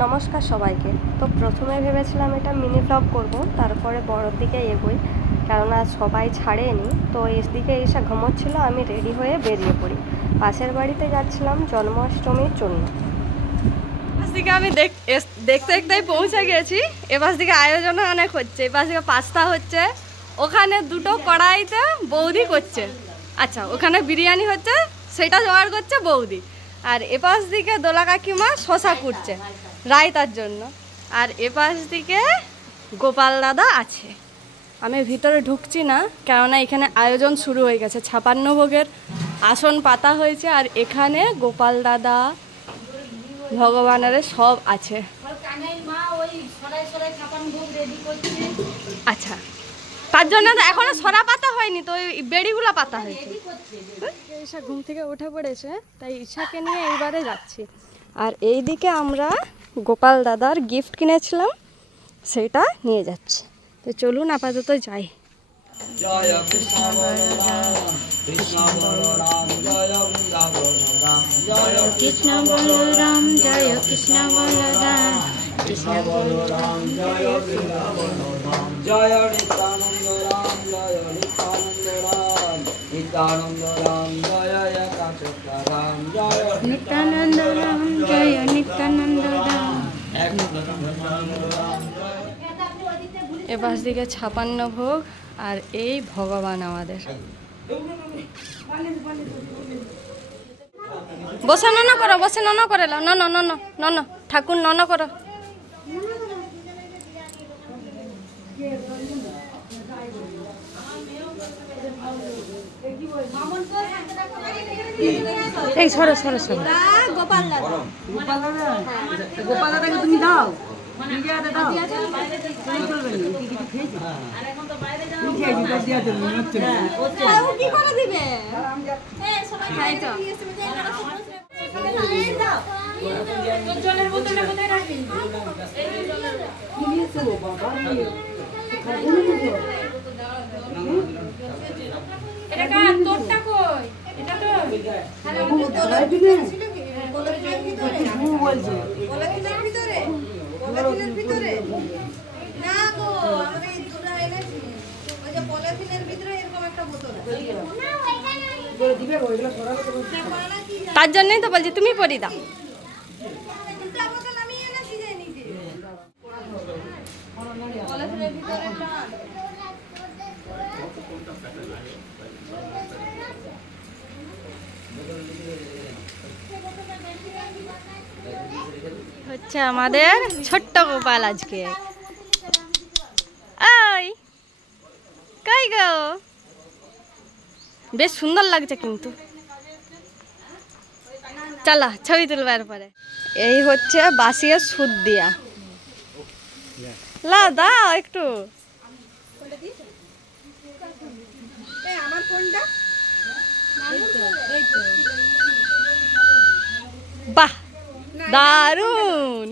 নমস্কার সবাইকে। তো প্রথমে ভেবেছিলাম এটা মিনি ব্লগ করব, তারপরে বড়োর দিকে এগোই, কেননা সবাই ছাড়েনি। তো এদিকে এসে ঘুমোচ্ছিল, আমি রেডি হয়ে বেরিয়ে পড়ি। পাশের বাড়িতে যাচ্ছিলাম জন্মাষ্টমীর জন্য। দিকে আমি দেখতে দেখতেই পৌঁছে গেছি। এপাশ দিকে আয়োজন অনেক হচ্ছে, এপাশ দিকে পাস্তা হচ্ছে, ওখানে দুটো কড়াইতে বৌদি করছে। আচ্ছা, ওখানে বিরিয়ানি হচ্ছে, সেটা জোগাড় করছে বৌদি। আর এপাশ দিকে দোলা কাকিমা শশা কুটছে রায়তার জন্য। আর এপাশ দিকে গোপাল দাদা আছে। আমি ভিতরে ঢুকছি না, কেননা এখানে আয়োজন শুরু হয়ে গেছে। 56 ভোগের আসন পাতা হয়েছে, আর এখানে গোপাল দাদা ভগবানের সব আছে। আচ্ছা, তার জন্য এখনো সরা পাতা হয়নি, তো ওই বেড়িগুলো পাতা হয়েছে। ঈশা ঘুম থেকে উঠে পড়েছে, তাই ঈশাকে নিয়ে এইবারে যাচ্ছি। আর এইদিকে আমরা গোপাল দাদার গিফট কিনেছিলাম, সেটা নিয়ে যাচ্ছি। তো চলুন আপাতত যাই। জয় কৃষ্ণ বলরাম কৃষ্ণ বলরাম জয় বৃন্দাবনরাম জয় কৃষ্ণ বলরাম জয় কৃষ্ণ বলরাম কৃষ্ণ বলরাম জয় বৃন্দাবনরাম জয় নিত্যানন্দ রাম জয় নিত্যানন্দ রাম নিত্যানন্দ রাম জয় একাচক্র রাম জয় নিত্যানন্দ রাম জয় নিত্যানন্দ রাম এপাশ দিকে 56 ভোগ, আর এই ভগবান আমাদের। বসে নন করো, বসে নন করে লো, নন নন নন ঠাকুর নন করো। এই সরো সরো সরো। গোপাল দাদা, গোপাল দাদা, গোপাল দাদাকে তুমি দাও। তার জন্যই তো বলছি তুমি পরি দাও। হচ্ছে আমাদের ছোট্ট গোপাল আজকে। ওই কই গো, বেশ সুন্দর লাগছে কিন্তু। চলো ছবি তুলবার পরে। এই হচ্ছে বাসিয়ে সুদ দিয়া। লা দাও একটু। বাহ, দারুন।